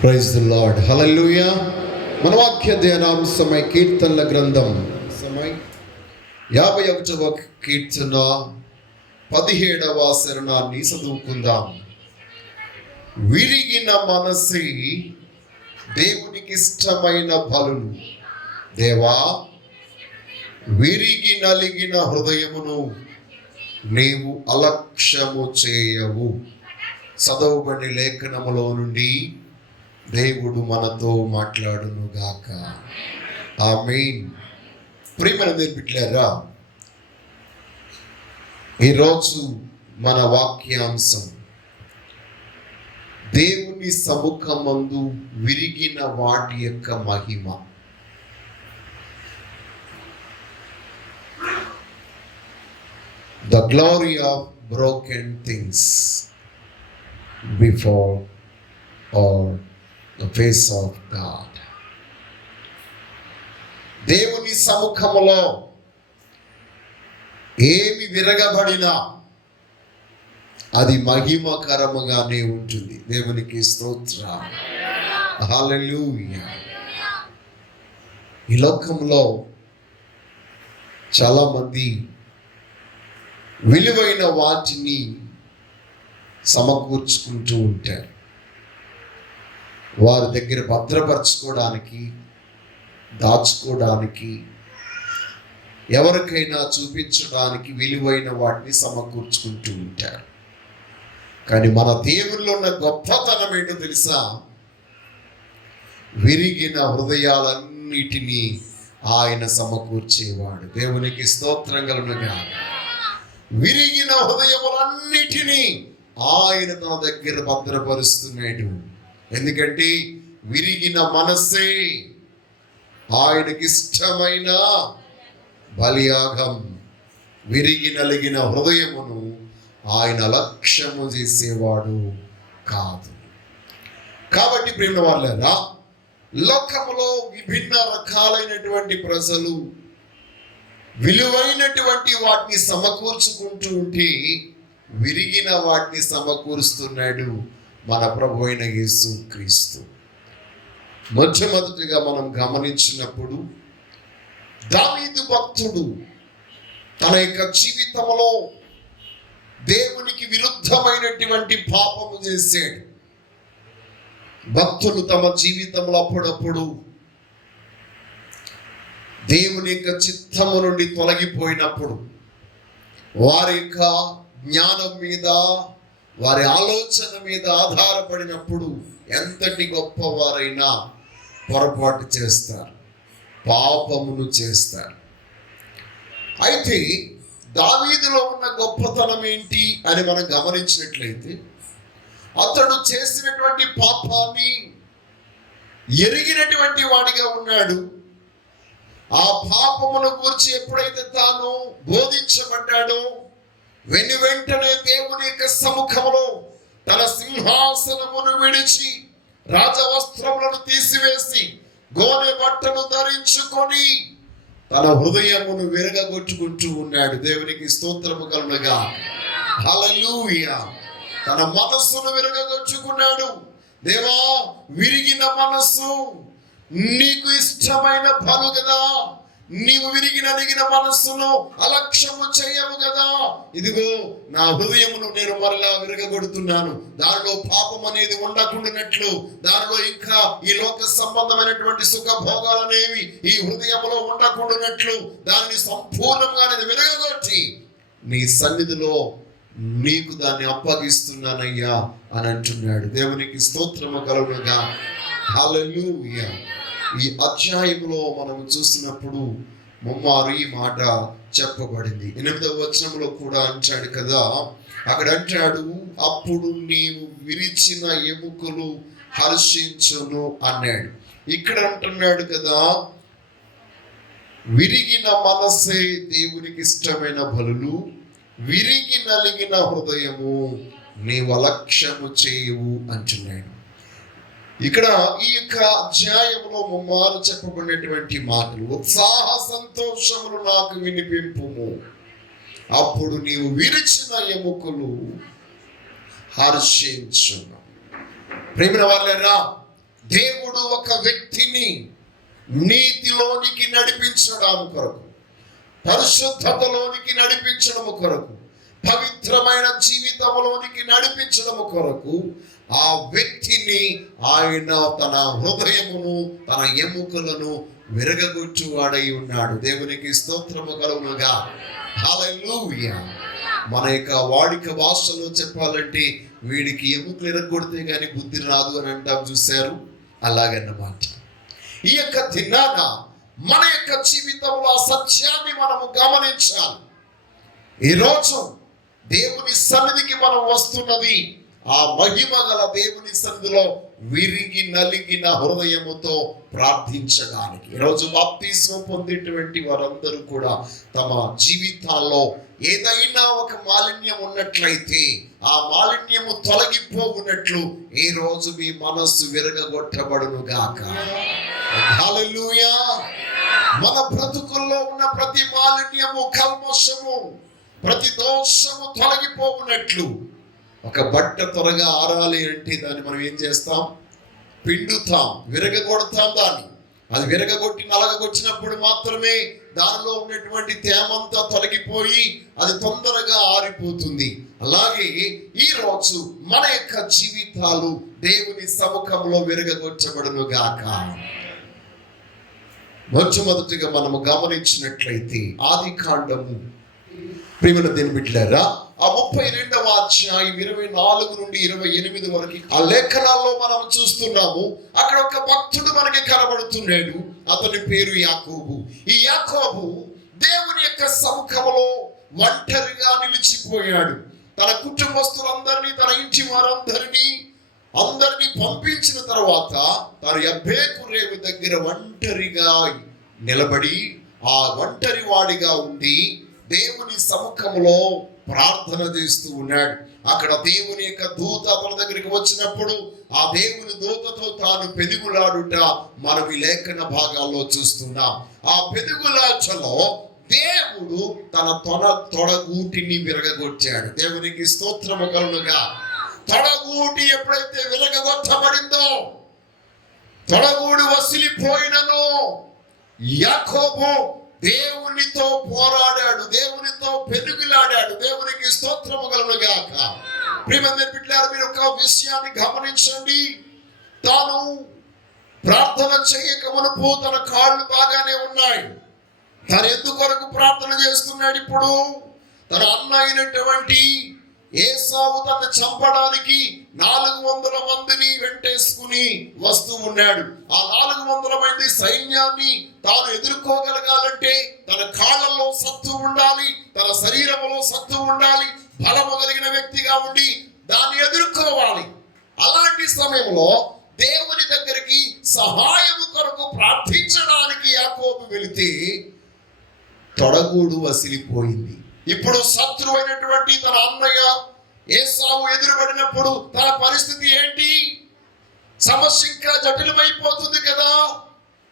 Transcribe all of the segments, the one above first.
Praise the lord. హల్లెలూయా. మన వాక్య ధ్యానాంశమై కీర్తనల గ్రంథం 51వ కీర్తన 17వ శరణాన్ని చదువుకుందాం. విరిగిన మనసి దేవునికి ఇష్టమైన బలులు. దేవా, విరిగి నలిగిన హృదయమును నీవు అలక్ష్యము చేయవు. చదవబడి లేఖనములో నుండి దేవుడు మనతో మాట్లాడును గాక. ఆమేన్. ప్రియమైన బిడ్డలారా, ఈరోజు మన వాక్యాంశం దేవుని సముఖమందు విరిగిన వాటి యొక్క మహిమ. The glory of broken things before or the face of God. దేవుని సముఖములో ఏమి విరగబడినా అది మహిమకరముగానే ఉంటుంది. దేవునికి స్తోత్రం. హల్లెలూయా. ఈ లోకంలో చాలా మంది విలువైన వాటిని సమకూర్చుకుంటూ ఉంటారు. వారి దగ్గర భద్రపరచుకోవడానికి, దాచుకోవడానికి, ఎవరికైనా చూపించడానికి విలువైన వాటిని సమకూర్చుకుంటూ ఉంటారు. కానీ మన దేవుల్లో ఉన్న గొప్పతనం ఏంటో తెలుసా? విరిగిన హృదయాలన్నిటినీ ఆయన సమకూర్చేవాడు. దేవునికి స్తోత్రం కలుగునుగా. విరిగిన హృదయములన్నిటినీ ఆయన తన దగ్గర భద్రపరుస్తున్నాడు. ఎందుకంటే విరిగిన మనస్సే ఆయనకి ఇష్టమైన బలియాగం. విరిగి నలిగిన హృదయమును ఆయన లక్ష్యము చేసేవాడు కాదు. కాబట్టి ప్రేమ వాళ్ళరా, లోకములో విభిన్న రకాలైనటువంటి ప్రజలు విలువైనటువంటి వాటిని సమకూర్చుకుంటూ ఉంటే విరిగిన వాటిని సమకూరుస్తున్నాడు మన ప్రభు అయిన యేసు క్రీస్తు. మొట్టమొదటిగా మనం గమనించినప్పుడు దావీదు భక్తుడు తన యొక్క జీవితంలో దేవునికి విరుద్ధమైనటువంటి పాపము చేశాడు. భక్తులు తమ జీవితంలో అప్పుడప్పుడు దేవుని యొక్క చిత్తము నుండి తొలగిపోయినప్పుడు, వారి యొక్క జ్ఞానం మీద, వారి ఆలోచన మీద ఆధారపడినప్పుడు ఎంతటి గొప్పవారైనా పొరపాటు చేస్తారు, పాపమును చేస్తారు. అయితే దావీదులో ఉన్న గొప్పతనం ఏంటి అని మనం గమనించినట్లయితే, అతడు చేసినటువంటి పాపాన్ని ఎరిగినటువంటి వాడిగా ఉన్నాడు. ఆ పాపమును గురించి ఎప్పుడైతే తాను బోధించబడ్డాడో వెంటనే దేవుని యొక్క సముఖంలో తన సింహాసనమును విడిచి రాజవస్త్రములను తీసివేసి గోనె బట్టను ధరించుకొని తన హృదయమును విరగగొట్టుకుంటూ ఉన్నాడు. దేవునికి స్తోత్రము కలుగునుగా. హల్లెలూయా. తన మనస్సును విరగగొట్టుకున్నాడు. దేవా, విరిగిన మనస్సు నీకు ఇష్టమైన బలు కదా, నీవు విరిగి నలిగిన మనస్సును అలక్ష్యము చేయవు కదా. ఇదిగో నా హృదయమును నేను మరలా విరగగొడుతున్నాను. దానిలో పాపం అనేది ఉండకుండానట్లు, దానిలో ఇంకా ఈ లోక సంబంధమైనటువంటి సుఖ భోగాలనేవి ఈ హృదయంలో ఉండకుండానట్లు దానిని సంపూర్ణంగా నేను విరగగొట్టి నీ సన్నిధిలో నీకు దాన్ని అప్పగిస్తున్నానయ్యా అని అంటున్నాడు. దేవునికి స్తోత్రము కలుగునుగా. హల్లెలూయా. ఈ అధ్యాయంలో మనం చూసినప్పుడు ముమ్మారు ఈ మాట చెప్పబడింది. 8వ వచనంలో కూడా అంటాడు కదా, అక్కడ అంటాడు, అప్పుడు నీవు విరిచిన ఎముకలు హర్షించును అన్నాడు. ఇక్కడ అంటున్నాడు కదా, విరిగిన మనసే దేవునికి ఇష్టమైన బలులు, విరిగి నలిగిన హృదయము నీవు అలక్ష్యము చేయవు అంటున్నాడు. ఇక్కడ ఈ యొక్క అధ్యాయంలో ముమ్మారు చెప్పబడినటువంటి మాటలు, ఉత్సాహ సంతోషములు నాకు వినిపింపుము, అప్పుడు నీవు విరిచిన ఎముకలు హర్షించును. ప్రేమ వాళ్ళరా, దేవుడు ఒక వ్యక్తిని నీతిలోనికి నడిపించడం కొరకు, పరిశుద్ధతలోనికి నడిపించడం కొరకు, పవిత్రమైన జీవితంలోనికి నడిపించడం కొరకు ఆ వ్యక్తిని ఆయన తన హృదయమును, తన ఎముకలను విరగగొట్టువాడై ఉన్నాడు. దేవునికి స్తోత్రము కలుగునుగా. హల్లెలూయా. మన యొక్క వాడిక భాషలో చెప్పాలంటే వీడికి ఎముకలు ఎరగొడితే కానీ బుద్ధి రాదు అని అంటాం, చూశారు? అలాగన్నమాట. ఈ యొక్క దినాన మన యొక్క జీవితంలో ఆ సత్యాన్ని మనము గమనించాలి. ఈరోజు దేవుని సన్నిధికి మనం వస్తున్నది ఆ మహిమ గల దేవుని సన్నిధిలో విరిగి నలిగిన హృదయముతో ప్రార్థించడానికి. ఈరోజు బాప్తిస్మం పొందేటువంటి వారందరూ కూడా తమ జీవితాల్లో ఏదైనా ఒక మాలిన్యం ఉన్నట్లయితే ఆ మాలిన్యము తొలగిపోవునట్లు ఈ రోజు మీ మనస్సు విరగగొట్టబడును గాక. హల్లెలూయా. మన బ్రతుకుల్లో ఉన్న ప్రతి మాలిన్యము, కల్మషము, ప్రతి దోషము తొలగిపోవునట్లు, ఒక బట్ట త్వరగా ఆరాలి అంటే దాన్ని మనం ఏం చేస్తాం? పిండుతాం, విరగగొడతాం దాన్ని. అది విరగగొట్టి నలగగొచ్చినప్పుడు మాత్రమే దానిలో ఉన్నటువంటి తేమంతా తొలగిపోయి అది తొందరగా ఆరిపోతుంది. అలాగే ఈ రోజు మన యొక్క జీవితాలు దేవుని సముఖంలో విరగగొట్టబడును గాక. మొట్టమొదటిగా మనము గమనించినట్లయితే ఆది కాండము, ప్రియమైన దేవుని బిడ్డలారా, ఆ 32వ అధ్యాయం 24 నుండి 28 వరకు ఆ లేఖనాల్లో మనం చూస్తున్నాము. అక్కడ ఒక భక్తుడు మనకి కనబడుతున్నాడు. అతని పేరు యాకోబు. ఈ యాకోబు దేవుని యొక్క సముఖంలో ఒంటరిగా నిలిచిపోయాడు. తన కుటుంబస్తులందరినీ, తన ఇంటి వారందరినీ పంపించిన తర్వాత తను యబ్బేకు రేవు దగ్గర ఒంటరిగా నిలబడి ఆ ఒంటరి వాడిగా ఉండి దేవుని సముఖంలో ప్రార్థన చేస్తూ ఉన్నాడు. అక్కడ దేవుని యొక్క దూత అతని దగ్గరికి వచ్చినప్పుడు ఆ దేవుని దూతతో తాను పెనుగులాడుట మనం ఈ లేఖన భాగాల్లో చూస్తున్నాం. ఆ పెనుగులాటలో దేవుడు తన తొడగూటిని విరగగొట్టాడు. దేవునికి స్తోత్రము కలుగునుగా. తొడగూటి ఎప్పుడైతే విరగగొట్టబడిందో, తొడగూడు వసిలిపోయినను యాకోబు దేవునితో పోరాడాడు, దేవునితో పెనుగులాడాడు. దేవునికి స్తోత్రము కలుగునుగాక. ప్రియమైన బిడ్డలారా, మీరు ఒక విషయాన్ని గమనించండి. తాను ప్రార్థన చేయక మునుపు తన కాళ్ళు బాగానే ఉన్నాయి. తను ఎందుకొరకు ప్రార్థన చేస్తున్నాడు? ఇప్పుడు తన అన్న అయినటువంటి ఏసావు తనను చంపడానికి 400 మందిని వెంటేసుకుని వస్తూ ఉన్నాడు. ఆ 400 మంది సైన్యాన్ని తాను ఎదుర్కోగలగాలంటే తన కాళ్ళల్లో సత్తు ఉండాలి, తన శరీరంలో సత్తు ఉండాలి, బలము కలిగిన వ్యక్తిగా ఉండి దాన్ని ఎదుర్కోవాలి. అలాంటి సమయంలో దేవుని దగ్గరికి సహాయము కొరకు ప్రార్థించడానికి యాకోబు వెళితే తొడగూడు వసిలిపోయింది. ఇప్పుడు శత్రువైనటువంటి తన అన్నయ్య ఏసావు ఎదురుపడినప్పుడు తన పరిస్థితి ఏంటి? సమస్య ఇంకా జటిలమైపోతుంది కదా.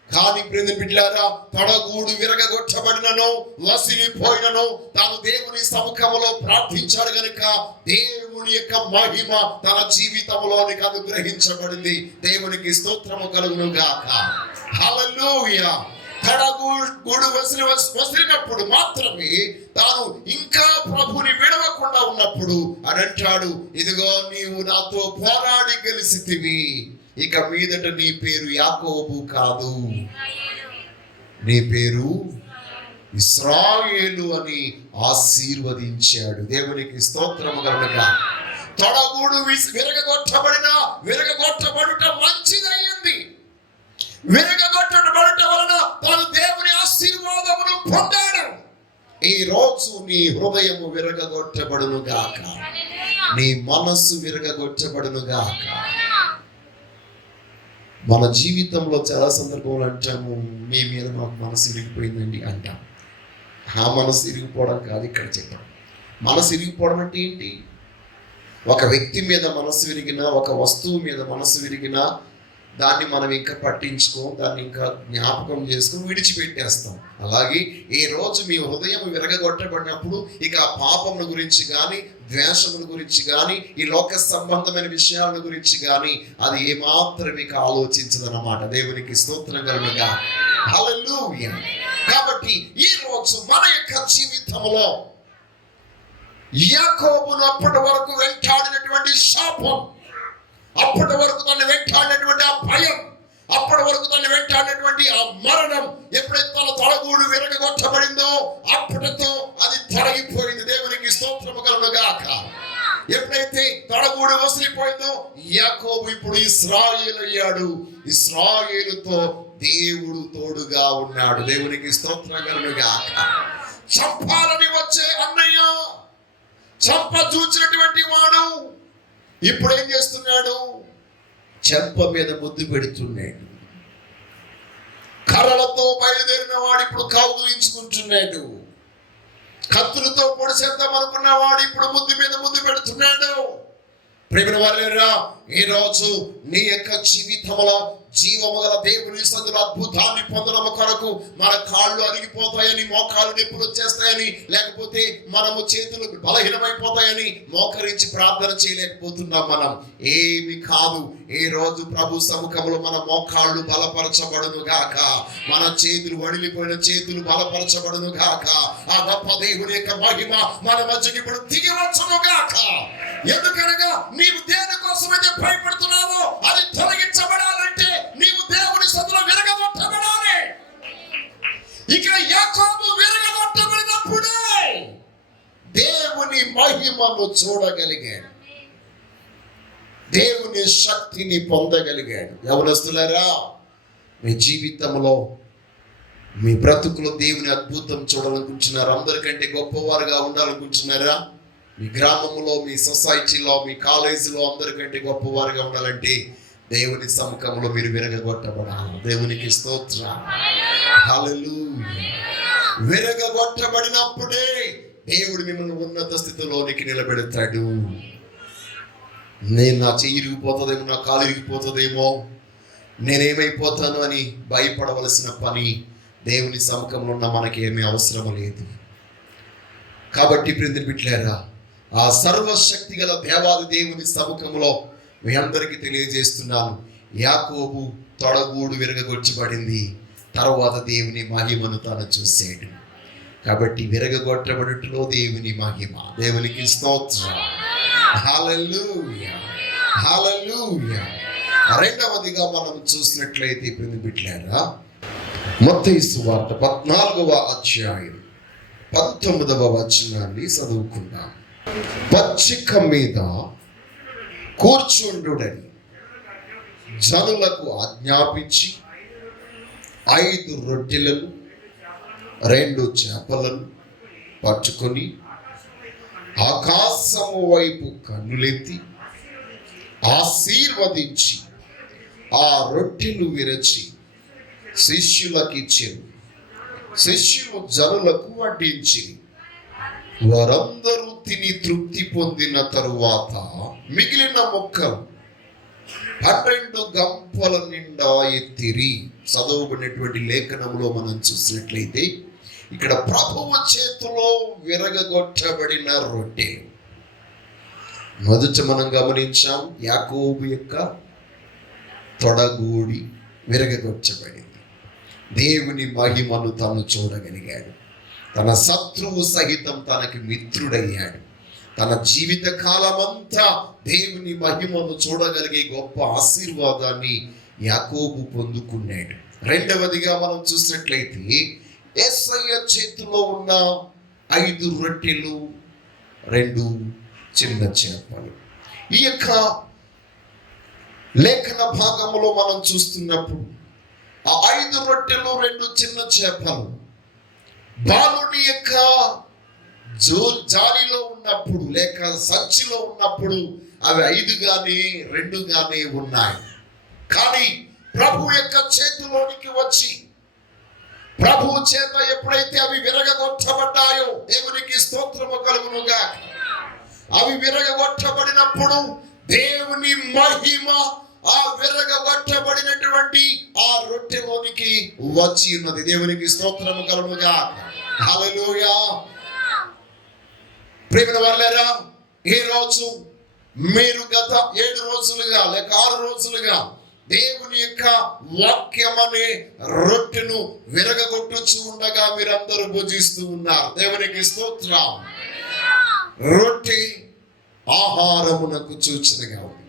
కానీ ప్రియమైన బిడ్డలారా, తొడగూడు విరగగొట్టబడినను వసిలిపోయినను తాను దేవుని సముఖంలో ప్రార్థించాడు గనుక దేవుని యొక్క మహిమ తన జీవితంలోనికి అనుగ్రహించబడింది. దేవునికి స్తోత్రము కలుగును గాక. హల్లెలూయా. తొడగూడు వసిలినప్పుడు మాత్రమే తాను ఇంకా ప్రభుని విడవకుండా ఉన్నప్పుడు అని అంటాడు, ఇదిగో నీవు నాతో పోరాడి గెలిసితివి, ఇక మీదట నీ పేరు యాకోబు కాదు, నీ పేరు ఇశ్రాయేలు అని ఆశీర్వదించాడు. దేవునికి స్తోత్రము కలుగునుగా. తొడగూడు విరగగొట్టబడుట మంచిదయ్యింది. విరగగొట్టబడుట వలన తాను దేవుని ఆశీర్వాదమును పొందాడు. ఈ రోజు నీ హృదయము విరగగొట్టబడును గాక, నీ మనస్సు విరగగొట్టబడును గాక. మన జీవితంలో చాలా సందర్భంలో అంటాము, మీ మీద మాకు మనసు ఇరిగిపోయిందండి అంటాం. ఆ మనసు ఇరిగిపోవడం కాదు ఇక్కడ చెప్పాం. మనసు ఇరిగిపోవడం అంటే ఏంటి? ఒక వ్యక్తి మీద మనసు విరిగినా, ఒక వస్తువు మీద మనసు విరిగినా దాన్ని మనం ఇంకా పట్టించుకోం, దాన్ని ఇంకా జ్ఞాపకం చేసుకుని విడిచిపెట్టేస్తాం. అలాగే ఈ రోజు మీ హృదయం విరగగొట్టబడినప్పుడు ఇక ఆ పాపముల గురించి కానీ, ద్వేషముల గురించి కానీ, ఈ లోక సంబంధమైన విషయాల గురించి కానీ అది ఏమాత్రం ఇక ఆలోచించదన్నమాట. దేవునికి స్తోత్రం కలుగుగా. హల్లెలూయా. కాబట్టి ఈ రోజు మన యొక్క జీవితంలో యాకోబును అప్పటి వరకు వెంటాడినటువంటి శాపం, అప్పటి వరకు తను వెంటాడినటువంటి ఆ భయం, అప్పటి వరకు తను వెంటాడినటువంటి ఆ మరణం ఎప్పుడైతే తన తలగూడు విరగొట్టబడిందో అప్పటితో అది తొలగిపోయింది. దేవునికి స్తోత్రము కలుగుగాక. ఎప్పుడైతే తలగూడు వసిలిపోయిందో యాకోబు ఇప్పుడు ఇశ్రాయేలు అయ్యాడు. ఇశ్రాయేలుతో దేవుడు తోడుగా ఉన్నాడు. దేవునికి స్తోత్రం కలుగుగాక. చంపాలని వచ్చే అన్నయ్య, చంప చూచినటువంటి వాడు ఇప్పుడు ఏం చేస్తున్నాడు? చెంప మీద ముద్దు పెడుతున్నాడు. కర్రలతో బయలుదేరిన వాడు ఇప్పుడు కౌగులించుకుంటున్నాడు. కత్తులతో పొడిసేద్దాం అనుకున్న వాడు ఇప్పుడు ముద్దు మీద ముద్దు పెడుతున్నాడు. ప్రియమైన వారేరా, ఈ రోజు నీ యొక్క జీవితంలో జీవము గల దేవుని సందులో అద్భుతాన్ని పొందడం కొరకు మన కాళ్ళు అరిగిపోతాయని, మోకాళ్ళు నొప్పులు వచ్చేస్తాయని, లేకపోతే మనము చేతులు బలహీనమైపోతాయని మోకరించి ప్రార్థన చేయలేకపోతున్నాం. మనం ఏమి కాదు. ఈ రోజు ప్రభు సముఖంలో మన మోకాళ్ళు బలపరచబడును గాక, మన చేతులు వడిలిపోయిన చేతులు బలపరచబడును గాక. ఆ గొప్ప దేవుని యొక్క మహిమ మన మధ్యకి ఇప్పుడు దిగి వచ్చును గాక. ఎందుకనగా నీవు దేని కోసమైతే భయపడుతున్నావో అది తొలగించబడాలంటే నీవు దేవుని సందులో విరగగొట్టబడాలి. ఇక్కడ యాకోబు విరగగొట్టబడినప్పుడే దేవుని మహిమను చూడగలిగాడు, దేవుని శక్తిని పొందగలిగాడు. యవనస్తులారా, మీ జీవితంలో మీ బ్రతుకులో దేవుని అద్భుతం చూడాలనుకుంటున్నారా? అందరికంటే గొప్పవారుగా ఉండాలనుకుంటున్నారా? మీ గ్రామంలో, మీ సొసైటీలో, మీ కాలేజీలో అందరికంటే గొప్పవారుగా ఉండాలంటే దేవుని సముఖంలో మీరు విరగగొట్టబడాలి. దేవునికి స్తోత్రం. హల్లెలూయా. విరగగొట్టబడినప్పుడే దేవుడు మిమ్మల్ని ఉన్నత స్థితిలోనికి నిలబెడతాడు. నా చెయ్యి ఇరిగిపోతుందేమో, నా కాలు ఇరిగిపోతుందేమో, నేనేమైపోతాను అని భయపడవలసిన పని దేవుని సముఖంలో ఉన్న మనకి ఏమీ అవసరం లేదు. కాబట్టి ప్రియమైన బిడ్డలారా, ఆ సర్వశక్తి గల దేవాది దేవుని సముఖంలో మీ అందరికీ తెలియజేస్తున్నాను, యాకోబు తొడగూడు విరగగొట్టబడింది, తర్వాత దేవుని మహిమను తాను చూసాడు. కాబట్టి విరగగొట్టబడుటలో దేవుని మహిమ. దేవునికి స్తోత్రం. హల్లెలూయా, హల్లెలూయా. రెండవదిగా మనం చూసినట్లయితే ప్రియమైన బిడ్డలారా, మత్తయి సువార్త 14వ అధ్యాయం 19వ వచనాన్ని చదువుకుందాం. పచ్చిక మీద కూర్చుండుడని జనులకు ఆజ్ఞాపించి 5 రొట్టెలను 2 చేపలను పట్టుకొని ఆకాశము వైపు కన్నులెత్తి ఆశీర్వదించి ఆ రొట్టెలు విరచి శిష్యులకు ఇచ్చెను. శిష్యులు జనులకు వడ్డించి వారందరూ తిని తృప్తి పొందిన తరువాత మిగిలిన ముక్కలు 12 గంపల నిండా ఎత్తిరి. చదవబడినటువంటి లేఖనంలో మనం చూసినట్లయితే ఇక్కడ ప్రభువు చేతిలో విరగగొట్టబడిన రొట్టె. మొదట మనం గమనించాం, యాకోబు యొక్క తొడగూడి విరగగొట్టబడింది. దేవుని మహిమను తాను చూడగలిగాడు. తన శత్రువు సహితం తనకి మిత్రుడయ్యాడు. తన జీవిత కాలమంతా దేవుని మహిమను చూడగలిగే గొప్ప ఆశీర్వాదాన్ని యాకోబు పొందుకున్నాడు. రెండవదిగా మనం చూసినట్లయితే యేసయ్య చేతిలో ఉన్న 5 రొట్టెలు 2 చిన్న చేపలు. ఈ యొక్క లేఖన భాగంలో మనం చూస్తున్నప్పుడు ఆ 5 రొట్టెలు 2 చిన్న చేపలు బాలుని యొక్క జాలిలో ఉన్నప్పుడు లేక సంచిలో ఉన్నప్పుడు అవి 5 గానీ 2 గానీ ఉన్నాయి. కానీ ప్రభు యొక్క చేతిలోనికి వచ్చి ప్రభు చేత ఎప్పుడైతే అవి విరగగొట్టబడ్డాయో దేవునికి స్తోత్రము కలుగునుగా. అవి విరగగొట్టబడినప్పుడు దేవుని మహిమ ఆ విరగగొట్టబడినటువంటి ఆ రొట్టెలోనికి వచ్చి ఉన్నది. దేవునికి స్తోత్రము కలుగుగా. హల్లెలూయా. ప్రియమైన వారలారా, ఈ రోజు మీరు గత 7 రోజులుగా లేక 6 రోజులుగా దేవుని యొక్క వాక్యం అనే రొట్టెను విరగగొట్టుచు ఉండగా మీరందరూ భుజిస్తూ ఉన్నారు. దేవునికి స్తోత్రం. రొట్టె ఆహారమునకు సూచనగా ఉంది.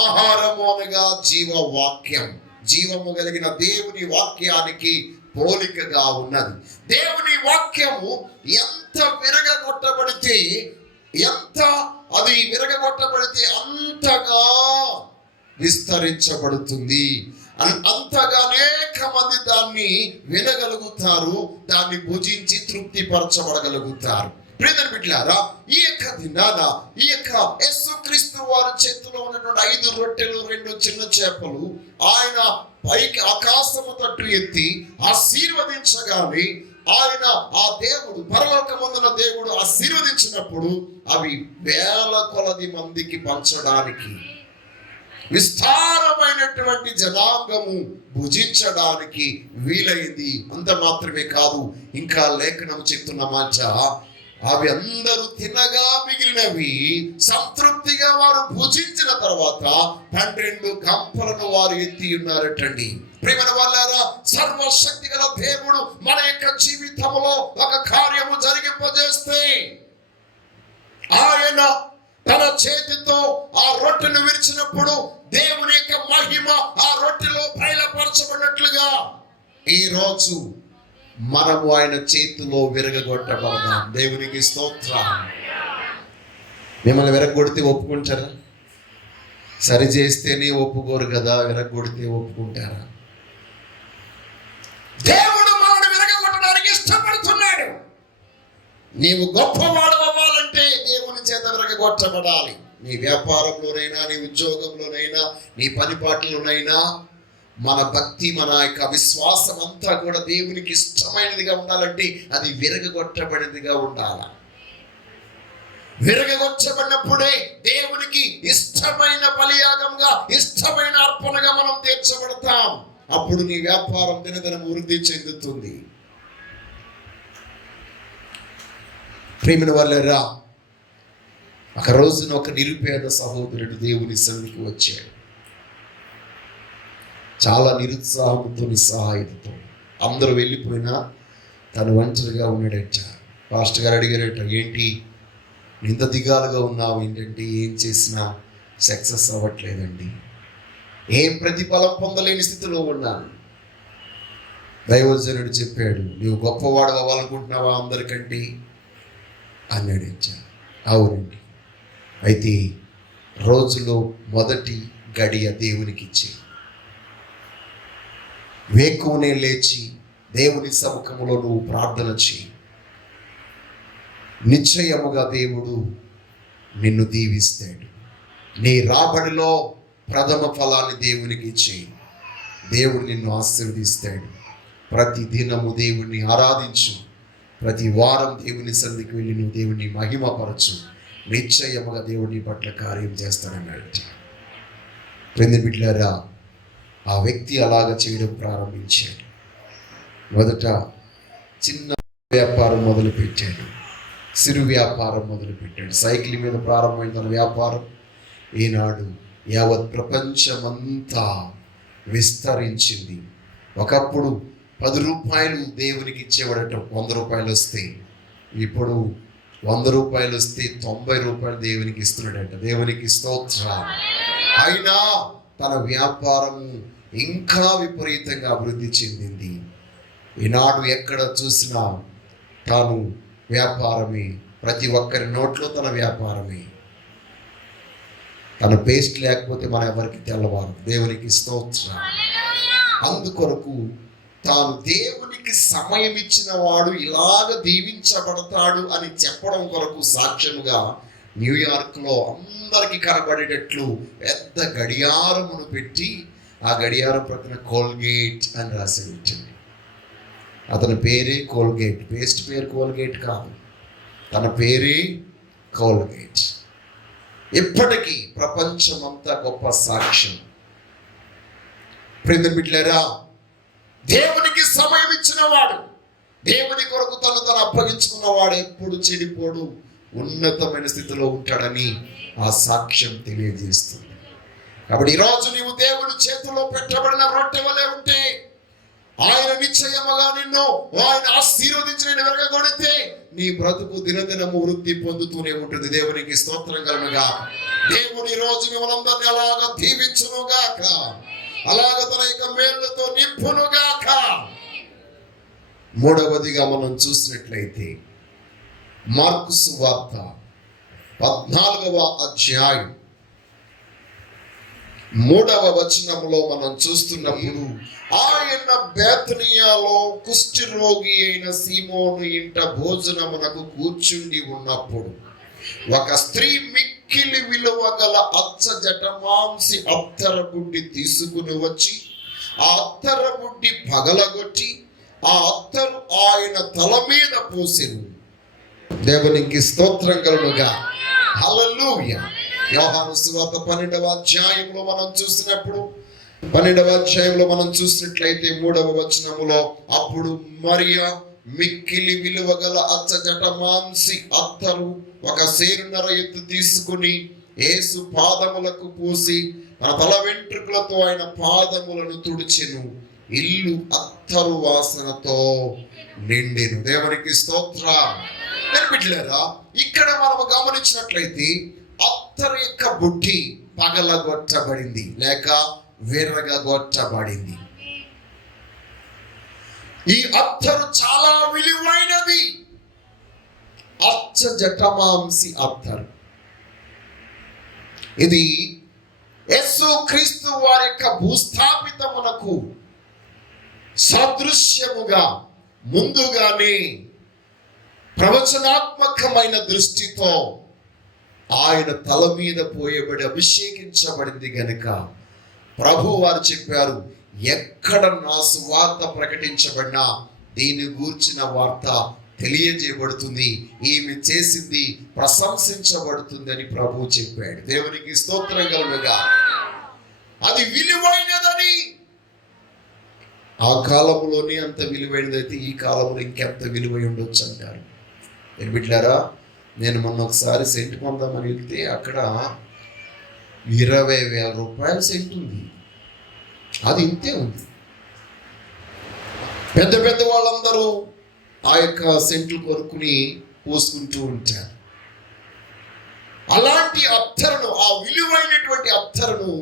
ఆహారము అనగా జీవ వాక్యం, జీవము కలిగిన దేవుని వాక్యానికి పోలికగా ఉన్నది. దేవుని వాక్యము ఎంత విరగగొట్టబడితే అది విరగగొట్టబడితే అంతగా విస్తరించబడుతుంది. అంతగా అనేక మంది దాన్ని వినగలుగుతారు, దాన్ని భుజించి తృప్తి పరచబడగలుగుతారు. ప్రియమైన బిడ్డలారా, ఈ యొక్క దినాన ఈ యొక్క యేసుక్రీస్తు వారి చేతిలో ఉన్నటువంటి 5 రొట్టెలు 2 చిన్న చేపలు ఆయన పైకి ఆకాశము తట్టు ఎత్తి ఆశీర్వదించగానే ఆయన ఆ దేవుడు పరలోకమందున దేవుడు ఆశీర్వదించినప్పుడు అవి వేల కొలది మందికి పంచడానికి, విస్తారమైనటువంటి జనాంగము భుజించడానికి వీలైంది. అంత మాత్రమే కాదు, ఇంకా లేఖనం చెప్తున్న మాట, అవి అందరూ తినగా మిగిలినవి సంతృప్తిగా వారు భుజించిన తర్వాత 12 గంపలను వారు ఎత్తి ఉన్నారటండి. ప్రియమైన వాళ్ళారా, సర్వశక్తి గల దేవుడు మన యొక్క జీవితంలో ఒక కార్యము జరిగింపజేస్తే ఆయన తన చేతితో ఆ రొట్టెను విరిచినప్పుడు దేవుని యొక్క మహిమ ఆ రొట్టెలో బయలుపరచబడినట్లుగా ఈ రోజు మనము ఆయన చేతిలో విరగొట్టబడదాం. దేవునికి స్తోత్రం. మిమ్మల్ని విరగొడితే ఒప్పుకుంటారా? సరి చేస్తేనే ఒప్పుకోరు కదా, విరగొడితే ఒప్పుకుంటారా? దేవుడు మనల్ని విరగొట్టడానికి ఇష్టపడుతున్నాడు. నీవు గొప్పవాడు అవ్వాలంటే దేవుని చేత విరగొట్టబడాలి. నీ వ్యాపారంలోనైనా, నీ ఉద్యోగంలోనైనా, నీ పనిపాట్లలోనైనా మన భక్తి, మన యొక్క విశ్వాసం అంతా కూడా దేవునికి ఇష్టమైనదిగా ఉండాలంటే అది విరగొట్టబడినదిగా ఉండాలి. విరగొట్టబడినప్పుడే దేవునికి ఇష్టమైన బలియాగంగా, ఇష్టమైన అర్పణగా మనం తీర్చబడతాం. అప్పుడు నీ వ్యాపారం దినదినం వృద్ధి చెందుతుంది. ప్రియమైన వాళ్ళరా, ఒక రోజున ఒక నిరుపేద సహోదరుడు దేవుని సన్నిధికి వచ్చాడు. చాలా నిరుత్సాహంతో, నిస్సహాయతతో. అందరూ వెళ్ళిపోయినా తను ఒంటరిగా ఉన్నాడట. పాస్టర్ గారు అడిగారట, ఏంటి ఇంత దిగాలుగా ఉన్నావు, ఏంటంటే ఏం చేసినా సక్సెస్ అవ్వట్లేదండి, ఏం ప్రతిఫలం పొందలేని స్థితిలో ఉన్నాను. దైవజనుడు చెప్పాడు, నీవు గొప్పవాడు అవ్వాలనుకుంటున్నావా అందరికంటే అన్నాడట. అవునండి. అయితే రోజులో మొదటి గడియ దేవునికి ఇచ్చే, వేకువనే లేచి దేవుని సముఖంలో నువ్వు ప్రార్థన చేయి. నిశ్చయముగా దేవుడు నిన్ను దీవిస్తాడు. నీ రాబడిలో ప్రథమ ఫలాన్ని దేవునికి ఇచ్చేయి. దేవుడు నిన్ను ఆశీర్వదిస్తాడు. ప్రతి దినము దేవుణ్ణి ఆరాధించు. ప్రతి వారం దేవుని సన్నిధికి వెళ్ళి నువ్వు దేవుణ్ణి మహిమపరచు. నిశ్చయముగా దేవుని పట్ల కార్యం చేస్తానన్నాడు. ప్రేమ బిడ్డలారా, ఆ వ్యక్తి అలాగ చేయడం ప్రారంభించాడు. మొదట చిన్న వ్యాపారం మొదలుపెట్టాడు, సిరు వ్యాపారం మొదలుపెట్టాడు. సైకిల్ మీద ప్రారంభమైన తన వ్యాపారం ఈనాడు యావత్ ప్రపంచమంతా విస్తరించింది. ఒకప్పుడు 10 రూపాయలు దేవునికి ఇచ్చేవాడట. 100 రూపాయలు వస్తే, ఇప్పుడు 100 రూపాయలు వస్తే 90 రూపాయలు దేవునికి ఇస్తున్నాడట. దేవునికి స్తోత్రం. అయినా తన వ్యాపారం ఇంకా విపరీతంగా అభివృద్ధి చెందింది. ఈనాడు ఎక్కడ చూసినా తాను వ్యాపారమే, ప్రతి ఒక్కరి నోట్లో తన వ్యాపారమే. తన పేస్ట్ లేకపోతే మన ఎవరికి తెల్లవారు. దేవునికి స్తోత్రం. అందుకొరకు తాను దేవునికి సమయం ఇచ్చిన వాడు ఇలాగ దీవించబడతాడు అని చెప్పడం కొరకు సాక్ష్యముగా న్యూయార్క్లో అందరికీ కనబడేటట్లు పెద్ద గడియారమును పెట్టి, ఆ గడియారం ప్రక్కన కోల్గేట్ అని రాసి ఉంచింది. అతని పేరే కోల్గేట్. పేస్ట్ పేరు కోల్గేట్ కాదు, తన పేరే కోల్గేట్. ఇప్పటికీ ప్రపంచమంతా గొప్ప సాక్ష్యం. ప్రియమైన బిడ్డలారా, దేవునికి సమయం ఇచ్చిన వాడు, దేవుని కొరకు తను అప్పగించుకున్నవాడు ఎప్పుడు చెడిపోడు, ఉన్నతమైన స్థితిలో ఉంటాడని ఆ సాక్ష్యం తెలియజేస్తుంది. కాబట్టి ఈరోజు నీవు దేవుని చేతిలో పెట్టబడిన రొట్టె వలె ఉంటే, ఆయన నిశ్చయముగా నిన్ను ఆయన ఆశీర్వదించిన వెరగగొడితే నీ బ్రతుకు దినదినము వృద్ధి పొందుతూనే ఉంటుంది. దేవునికి స్తోత్రం కలుగునుగా. దేవుని రోజు మిమ్మల్ని అలాగా దీవించునుగాక, అలాగ తన యొక్క మేలుతో నింపునుగాక. మూడవదిగా మనం చూసినట్లయితే మార్కు సువార్త 14వ అధ్యాయం 3వ వచనంలో మనం చూస్తున్నప్పుడు, ఆయన బేతనియాలో కుష్ఠి రోగి అయిన సీమోను ఇంట భోజనమునకు కూర్చుండి ఉన్నప్పుడు ఒక స్త్రీ మిక్కిలి విలువ గల అచ్చ జటమాంసి అత్తర బుడ్డి తీసుకుని వచ్చి ఆ అత్తర బుడ్డి పగలగొట్టి ఆ అత్తరు ఆయన తల మీద పోసెను. దేవునికి స్తోత్రం కలుగునుగా. హల్లెలూయా. యోహాను సువార్త 12వ అధ్యాయంలో మనం చూసినప్పుడు 12వ అధ్యాయంలో మనం చూసినట్లయితే 3వ వచనములో, అప్పుడు మరియా మిక్కిలి విలువ గల అచ్చ జటమాంసి అత్తరు ఒక సేరున్నర ఎత్తు తీసుకుని యేసు పాదములకు పూసి తన తల వెంట్రుకలతో ఆయన పాదములను తుడిచెను. ఇల్లు అత్తరు వాసనతో నిండెను. దేవునికి స్తోత్రం. బిడ్డలారా, ఇక్కడ మనం గమనించినట్లయితే అత్తరు యొక్క బుడ్డి పగలగొట్టబడింది లేక విరగొట్టబడింది. ఈ అత్తరు చాలా విలువైనది. అచ్చ జటమాంసి అత్తరు. ఇది యేసు క్రీస్తు వారి యొక్క భూస్థాపితమునకు సదృశ్యముగా ముందుగానే ప్రవచనాత్మకమైన దృష్టితో ఆయన తల మీద పోయబడి అభిషేకించబడింది గనుక ప్రభు వారు చెప్పారు, ఎక్కడ నా సువార్త ప్రకటించబడినా దీని గూర్చిన వార్త తెలియజేయబడుతుంది, ఈమె చేసింది ప్రశంసించబడుతుంది అని ప్రభు చెప్పాడు. దేవునికి స్తోత్రం కలుగునుగా. అది విలువైనదని, ఆ కాలంలోనే అంత విలువైనదైతే ఈ కాలంలో ఇంకెంత విలువై ఉండొచ్చు అంటారు. బిడ్డలారా, నేను మొన్న ఒకసారి సెంట్ కొందామని వెళ్తే అక్కడ 20,000 రూపాయల సెంట్ ఉంది. అది ఇంతే ఉంది. పెద్ద పెద్ద వాళ్ళందరూ ఆ యొక్క సెంట్లు కొనుక్కుని పోసుకుంటూ ఉంటారు. అలాంటి అత్తరును, ఆ విలువైనటువంటి అత్తరును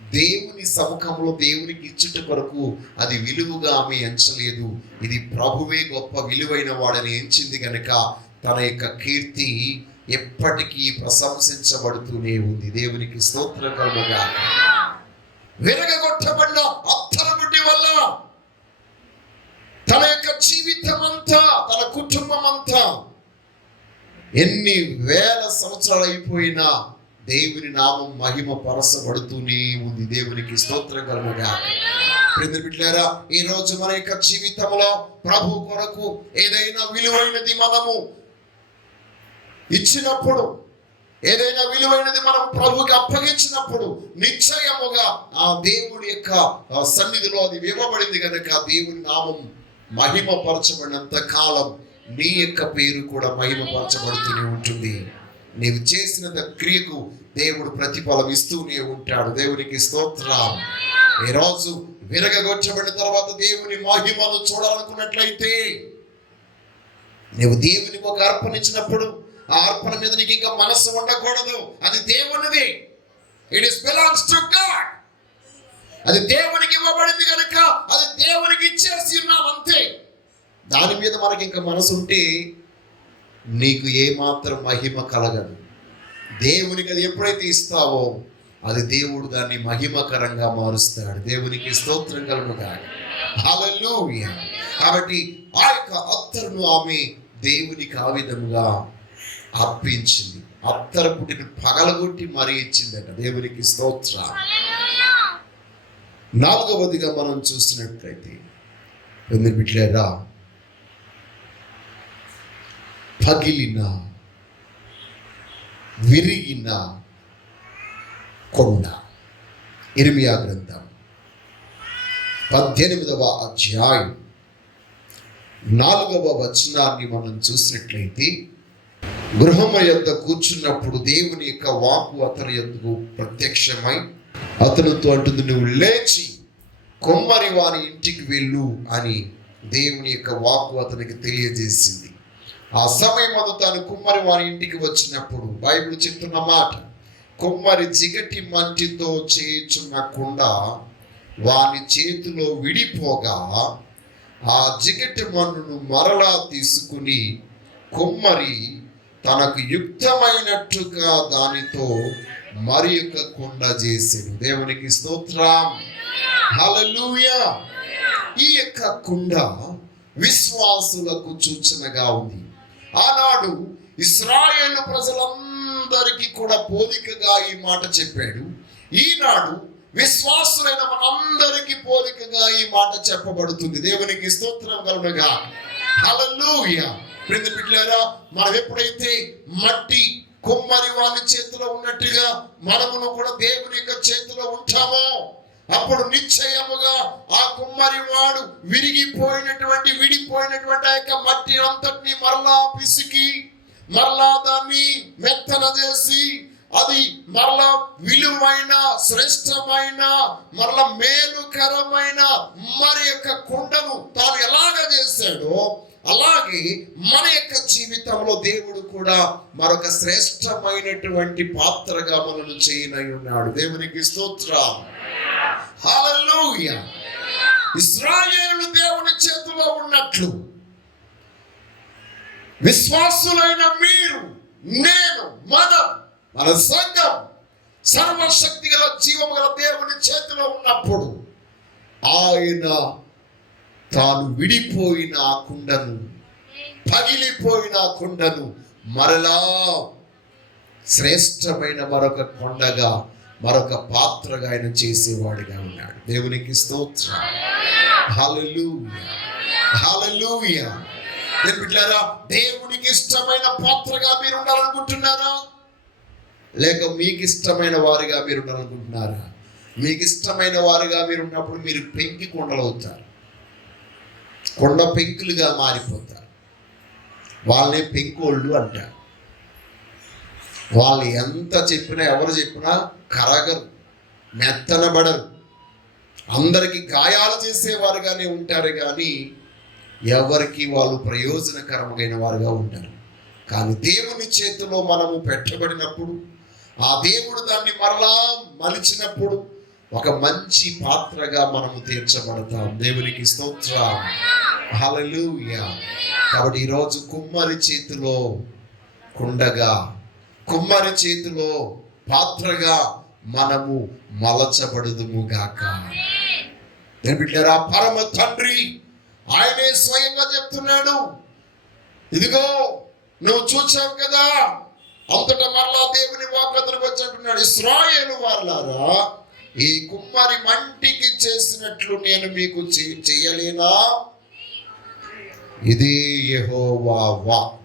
దేవుని సముఖంలో దేవునికి ఇచ్చుట కొరకు అది విలువగా ఆమె ఎంచలేదు. ఇది ప్రభువే గొప్ప విలువైన వాడని ఎంచింది కనుక తన యొక్క కీర్తి ఎప్పటికీ ప్రశంసించబడుతూనే ఉంది. దేవునికి స్తోత్రం కలుగునుగా. విరగొట్టబడిన అత్తరు బుడ్డి వల్ల తన యొక్క జీవితం అంతా, తన కుటుంబం అంతా ఎన్ని వేల సంవత్సరాలు అయిపోయినా దేవుని నామం మహిమ పరచబడుతూనే ఉంది. దేవునికి స్తోత్రం కలుగునుగా. బిడ్డలారా, ఈ రోజు మన యొక్క జీవితంలో ప్రభు కొరకు ఏదైనా విలువైనది మనము ఇచ్చినప్పుడు, ఏదైనా విలువైనది మనం ప్రభుకి అప్పగించినప్పుడు నిశ్చయముగా ఆ దేవుడి యొక్క సన్నిధిలో అది ఇవ్వబడింది కనుక దేవుని నామం మహిమపరచబడినంత కాలం నీ యొక్క పేరు కూడా మహిమపరచబడుతూనే ఉంటుంది. నీవు చేసిన క్రియకు దేవుడు ప్రతిఫలం ఇస్తూనే ఉంటాడు. దేవునికి స్తోత్రం. ఈ రోజు విరగొట్టబడిన తర్వాత దేవుని మహిమను చూడాలనుకున్నట్లయితే నీవు దేవునికి ఒక అర్పణ ఇచ్చినప్పుడు ఆ అర్పణ మీద నీకు ఇంకా మనస్సు ఉండకూడదు. అది దేవునిది. It is belongs to God. అది దేవునికి ఇవ్వబడింది కనుక అది దేవునికి ఇచ్చేసి ఉన్నాం అంతే. దాని మీద మనకి ఇంకా మనసు ఉంటే నీకు ఏమాత్రం మహిమ కలగదు. దేవునికి అది ఎప్పుడైతే ఇస్తావో అది దేవుడు దాన్ని మహిమకరంగా మారుస్తాడు. దేవునికి స్తోత్రం కలుగునుగా. హల్లెలూయా. కాబట్టి ఆ యొక్క అత్తరును ఆమె దేవునికి ఆ విధముగా అర్పించింది. అత్తరు పుట్టిని పగలగొట్టి మరీ ఇచ్చిందట. దేవునికి స్తోత్రం. 4వదిగా మనం చూసినట్లయితే బిడ్డలారా, పగిలిన విరిగిన కొండ. ఇర్మియా గ్రంథం 18వ అధ్యాయం 4వ వచనాన్ని మనం చూసినట్లయితే, గృహము యొద్ద కూర్చున్నప్పుడు దేవుని యొక్క వాక్కు అతని యొద్దకు ప్రత్యక్షమై అతనితో అంటుంది, నువ్వు లేచి కొమ్మరి వాని ఇంటికి వెళ్ళు అని దేవుని యొక్క వాక్కు అతనికి తెలియజేసింది. ఆ సమయం తాను కుమ్మరి వారి ఇంటికి వచ్చినప్పుడు బైబిల్ చెప్తున్న మాట, కుమ్మరి జిగటి మంటితో చేయుచున్న కుండ వాని చేతిలో విడిపోగా ఆ జిగటి మన్నును మరలా తీసుకుని కుమ్మరి తనకు యుక్తమైనట్టుగా దానితో మరి యొక్క కుండ చేసేది. దేవునికి స్తోత్రం, హల్లెలూయా. ఈ యొక్క కుండ విశ్వాసులకు సూచనగా ఉంది. ఆనాడు ఇశ్రాయేలు ప్రజలందరికీ కూడా పోలికగా ఈ మాట చెప్పాడు. ఈనాడు విశ్వాసులైన మనందరికీ పోలికగా ఈ మాట చెప్పబడుతుంది. దేవునికి స్తోత్రం కలుగునుగా, హల్లెలూయా. ప్రియ బిడ్డలారా, మనం ఎప్పుడైతే మట్టి కుమ్మరి వాని చేతిలో ఉన్నట్టుగా మనమును కూడా దేవుని యొక్క చేతిలో ఉంటామో, అప్పుడు నిశ్చయముగా ఆ కుమ్మరి వాడు విడిపోయినటువంటి ఆ యొక్క మట్టి అంతటిని మరలా పిసికి మరలా దాన్ని మెత్తన చేసి అది మరలా విలువైన, శ్రేష్టమైన, మరలా మేలుకరమైన మరి యొక్క కుండను తాను ఎలాగ చేశాడో, అలాగే మన యొక్క జీవితంలో దేవుడు కూడా మరొక శ్రేష్టమైనటువంటి పాత్రగా మనను చేయనై ఉన్నాడు. దేవునికి స్తోత్రం, హల్లెలూయా. ఇశ్రాయేలు దేవుని చేతిలో ఉన్నట్లు విశ్వాసులైన మీరు, నేను, మన సంఘం సర్వశక్తి గల జీవము గల దేవుని చేతిలో ఉన్నప్పుడు ఆయన తాను విడిపోయిన ఆ కుండను, పగిలిపోయిన ఆ కుండను మరలా శ్రేష్టమైన మరొక కొండగా, మరొక పాత్రగా ఆయన చేసేవాడిగా ఉన్నాడు. దేవునికి స్తోత్రం, హల్లెలూయా, హల్లెలూయా. బిడ్డలారా, దేవునికి ఇష్టమైన పాత్రగా మీరు ఉండాలనుకుంటున్నారా, లేక మీకు ఇష్టమైన వారిగా మీరు ఉండాలనుకుంటున్నారా? మీకు ఇష్టమైన వారిగా మీరు ఉన్నప్పుడు మీరు పెంకి కొండలు అవుతారు, కొండ పెంకులుగా మారిపోతారు. వాళ్ళే పెంకోళ్ళు అంటారు. వాళ్ళు ఎంత చెప్పినా, ఎవరు చెప్పినా కరగరు, మెత్తనబడరు, అందరికీ గాయాలు చేసేవారుగానే ఉంటారు, కానీ ఎవరికి వాళ్ళు ప్రయోజనకరమైన వారుగా ఉంటారు. కానీ దేవుని చేతిలో మనము పెట్టబడినప్పుడు, ఆ దేవుడు దాన్ని మరలా మలిచినప్పుడు ఒక మంచి పాత్రగా మనము తీర్చబడతాం. దేవునికి స్తోత్రం, హల్లెలూయా. కాబట్టి ఈరోజు కుమ్మరి చేతిలో కుండగా, కుమ్మరి చేతిలో పాత్రగా మనము మలచబడుదుము గాక. బిడ్డలారా, పరమ తండ్రి ఆయనే స్వయంగా చెప్తున్నాడు, ఇదిగో నువ్వు చూసావు కదా, అంతటా మరలా దేవుని వాగ్దానానికి వచ్చి అంటున్నాడు, ఇశ్రాయేలు వారలారా, ఈ కుమ్మరి మంటికి చేసినట్లు నేను మీకు చేయలేనా? ఇది యెహోవా వాక్కు.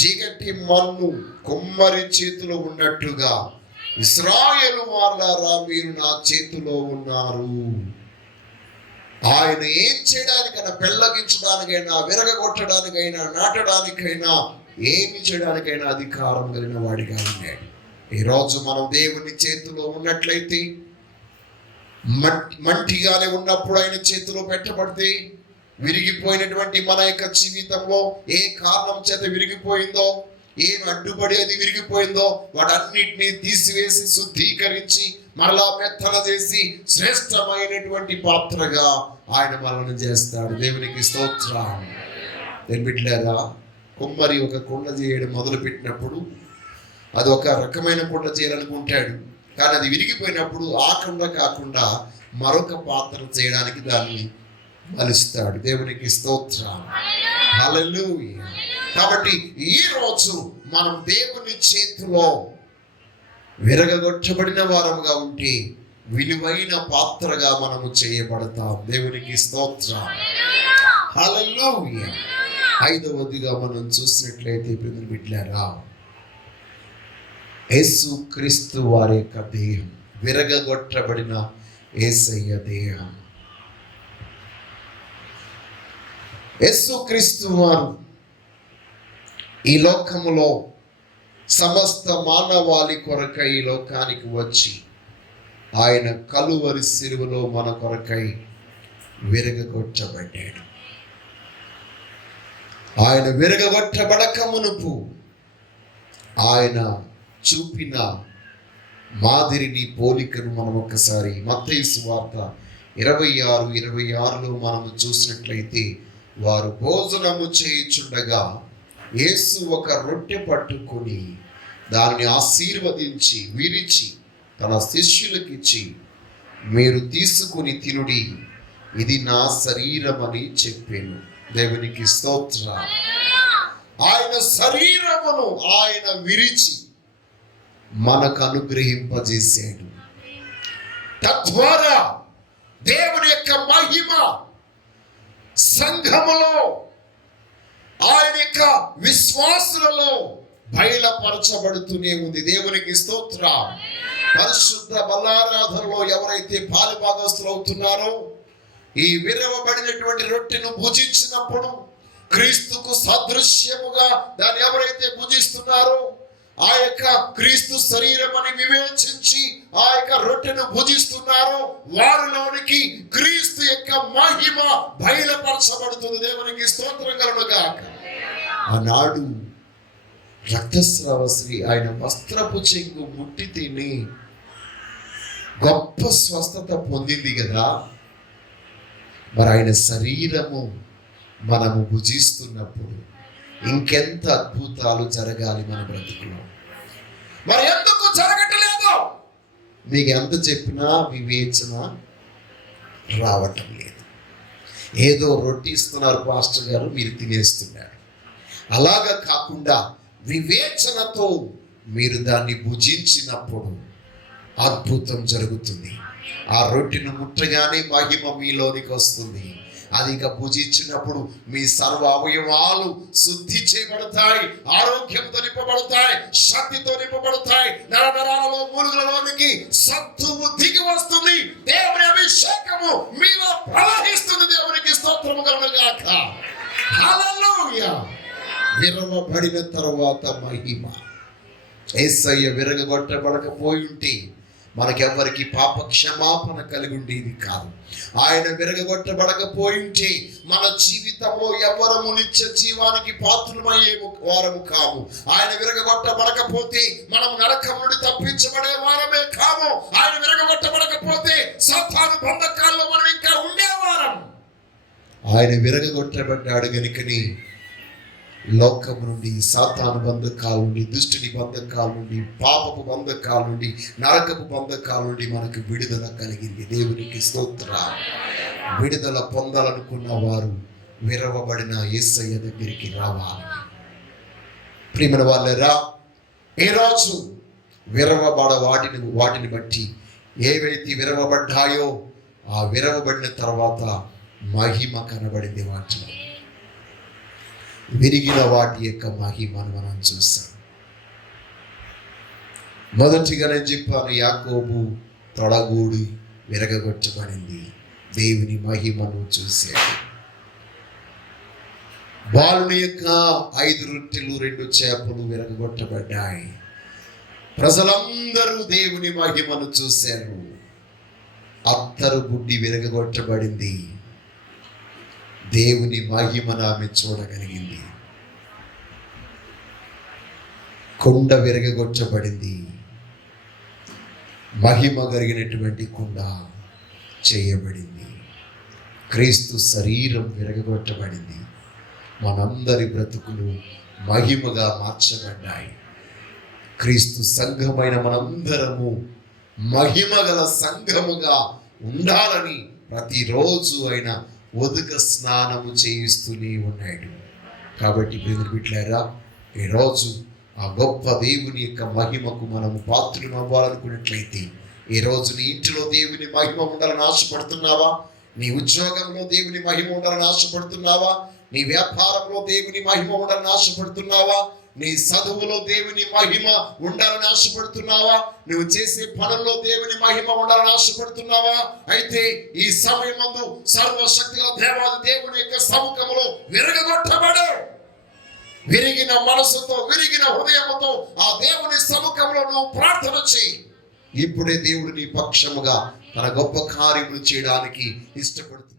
జిగటి మన్ను కుమ్మరి చేతిలో ఉన్నట్టుగా ఇశ్రాయేలు వారలారా, మీరు నా చేతిలో ఉన్నారు. ఆయన ఏం చేయడానికైనా, పెళ్ళగించడానికైనా, విరగగొట్టడానికైనా, నాటడానికైనా, ఏమి చేయడానికైనా అధికారం కలిగిన వాడిగా ఉన్నాడు. ఈరోజు మనం దేవుని చేతిలో ఉన్నట్లయితే, మంటిగానే ఉన్నప్పుడు ఆయన చేతిలో పెట్టబడితే, విరిగిపోయినటువంటి మన యొక్క జీవితంలో ఏ కారణం చేత విరిగిపోయిందో, ఏం అడ్డుపడి అది విరిగిపోయిందో వాటన్నిటినీ తీసివేసి శుద్ధీకరించి మరలా మెత్తన చేసి శ్రేష్టమైనటువంటి పాత్రగా ఆయన మనల్ని చేస్తాడు. దేవునికి స్తోత్రం. బిడ్డలారా, కుమ్మరి ఒక కుండ చేయడం మొదలు పెట్టినప్పుడు అది ఒక రకమైన కుండ చేయాలనుకుంటాడు, కానీ అది విరిగిపోయినప్పుడు ఆ కుండ కాకుండా మరొక పాత్ర చేయడానికి దాన్ని మలుస్తాడు. దేవునికి స్తోత్రం, హల్లెలూయా. కాబట్టి ఈ రోజు మనం దేవుని చేతిలో విరగగొట్టబడిన వారముగా ఉంటే విలువైన పాత్రగా మనము చేయబడతాం. దేవునికి స్తోత్రం, హల్లెలూయా. 5వదిగా మనం చూసినట్లయితే బిడ్డలారా, యేసు క్రీస్తు వారి యొక్క దేహం, విరగగొట్టబడిన యేసయ్య దేహం. యేసుక్రీస్తు వారు ఈ లోకములో సమస్త మానవాళి కొరకై ఈ లోకానికి వచ్చి ఆయన కలువరి సిలువలో మన కొరకై విరగగొట్టబడ్డాడు. ఆయన విరగగొట్టబడక మునుపు ఆయన చూపిన మాదిరిని, పోలికను మనం ఒక్కసారి మత్తయి సువార్త 26:26లో మనము చూసినట్లయితే, వారు భోజనము చేయుచుండగా యేసు ఒక రొట్టె పట్టుకొని దాన్ని ఆశీర్వదించి విరిచి తన శిష్యులకు ఇచ్చి, మీరు తీసుకుని తినుడి, ఇది నా శరీరం అని చెప్పాను. దేవునికి స్తోత్రం. ఆయన శరీరమును ఆయన విరిచి మనకు అనుగ్రహింపజేశాడు. తద్వారా దేవుని యొక్క మహిమ సంఘములో, ఆయన యొక్క విశ్వాసులలో బయలుపరచబడుతూనే ఉంది. దేవునికి స్తోత్రం. పరిశుద్ధ బలారాధనలో ఎవరైతే పాలుభాగస్తులు అవుతున్నారో, ఈ విరవబడినటువంటి రొట్టెను భుజించినప్పుడు క్రీస్తుకు సదృశ్యముగా దాన్ని ఎవరైతే భుజిస్తున్నారో, ఆ యొక్క క్రీస్తు శరీరం అని వివేచించి ఆ యొక్క రొట్టెను భుజిస్తున్నారో, వారిలోనికి క్రీస్తు యొక్క మహిమ బయలుపరచబడుతుంది. దేవునికి స్తోత్రం కలుగుగాక. ఆనాడు రక్తస్రావశ్రీ ఆయన వస్త్రపు చెంగు ముట్టి తిని గొప్ప స్వస్థత పొందింది కదా. మరి ఆయన శరీరము మనము భుజిస్తున్నప్పుడు ఇంకెంత అద్భుతాలు జరగాలి మన బ్రతుకులో. మరి ఎందుకు జరగట్లేదు? మీకు ఎంత చెప్పినా వివేచన రావటం లేదు. ఏదో రొట్టి ఇస్తున్నారు పాస్టర్ గారు, మీరు తినేస్తున్నారు. అలాగా కాకుండా వివేచనతో మీరు దాన్ని భుజించినప్పుడు అద్భుతం జరుగుతుంది. ఆ రొట్టెను ముట్టగానే మహిమ మీలోనికి వస్తుంది. అది ఇక భుజించినప్పుడు మీ సర్వ అవయవాలు శుద్ధి చేయబడతాయి, ఆరోగ్యంతో నింపబడతాయి, శక్తితో నింపబడతాయి. నరనరాలలో మూలుగులలోనికి సత్తువు దిగి వస్తుంది. దేవుని అభిషేకము మీలో ప్రవహిస్తుంది. దేవునికి స్తోత్రము కలుగుగాక. హల్లెలూయా. విరవబడిన తర్వాత మహిమ. యేసయ్య విరగగొట్టబడకపోయి ఉంటే మనకెవ్వరికి పాప క్షమాపణ కలిగి ఉండేది కాదు. ఆయన విరగగొట్టబడకపోయి ఉంటే మన జీవితంలో ఎవరము నిత్య జీవానికి పాత్రమయ్యే వారము కాము. ఆయన విరగగొట్టబడకపోతే మనం నరకం నుండి తప్పించబడే వారమే కాము. ఆయన విరగగొట్టబడకపోతే సాతాను బంధకాల్లో మనం ఇంకా ఉండేవారం. ఆయన విరగగొట్టబడ్డాడు గనుకని లోకం నుండి, సాతాను బంధకాల నుండి, దుష్టుని బంధకాల నుండి, పాపపు బంధకాల నుండి, నరకపు బంధకాల నుండి మనకు విడుదల కలిగింది. దేవునికి స్తోత్రం. విడుదల పొందాలనుకున్న వారు విరవబడిన యేసయ్య దగ్గరికి రావాలి. ప్రియమైన వాళ్ళరా, ఏ రోజు విరవబడ వాటిని బట్టి ఏవైతే విరవబడ్డాయో ఆ విరవబడిన తర్వాత మహిమ కనబడింది. వాటిలో విరిగిన వాటి యొక్క మహిమను మనం చూస్తాం. మొదటిగా నేను చెప్పాను, యాకోబు తొడగూడి విరగగొట్టబడింది. దేవుని మహిమను చూశాడు. బాలుని యొక్క 5 రొట్టెలు 2 చేపలు విరగగొట్టబడ్డాయి. ప్రజలందరూ దేవుని మహిమను చూశారు. అత్తరు బుడ్డి విరగగొట్టబడింది. దేవుని మహిమను ఆమె చూడగలిగింది. కొండ విరగగొట్టబడింది. మహిమ కలిగినటువంటి కొండ చేయబడింది. క్రీస్తు శరీరం విరగగొట్టబడింది. మనందరి బ్రతుకులు మహిమగా మార్చబడ్డాయి. క్రీస్తు సంఘమైన మనందరము మహిమ గల సంఘముగా ఉండాలని ప్రతిరోజు ఆయన ఉదక స్నానము చేయిస్తూనే ఉన్నాడు. కాబట్టి ప్రియమైన బిడ్డలారా, ఈరోజు ఆ గొప్ప దేవుని యొక్క మహిమకు మనము పాత్రలు అవ్వాలనుకున్నట్లయితే, ఈరోజు నీ ఇంటిలో దేవుని మహిమ ఉండాలని ఆశపడుతున్నావా? నీ ఉద్యోగంలో దేవుని మహిమ ఉండాలని ఆశపడుతున్నావా? నీ వ్యాపారంలో దేవుని మహిమ ఉండాలని ఆశపడుతున్నావా? నీ చదువులో దేవుని మహిమ ఉండాలని ఆశపడుతున్నావా? నువ్వు చేసే పనుల్లో దేవుని మహిమ ఉండాలని ఆశపడుతున్నావా? అయితే ఈ సమయమందు సర్వశక్తిగల దేవాది దేవుని యొక్క సముఖములో విరగగొట్టబడు. విరిగిన మనసుతో, విరిగిన హృదయముతో ఆ దేవుని సముఖంలో నువ్వు ప్రార్థన చేయి. ఇప్పుడే దేవుడు నీ పక్షముగా తన గొప్ప కార్యములు చేయడానికి ఇష్టపడుతున్నాడు.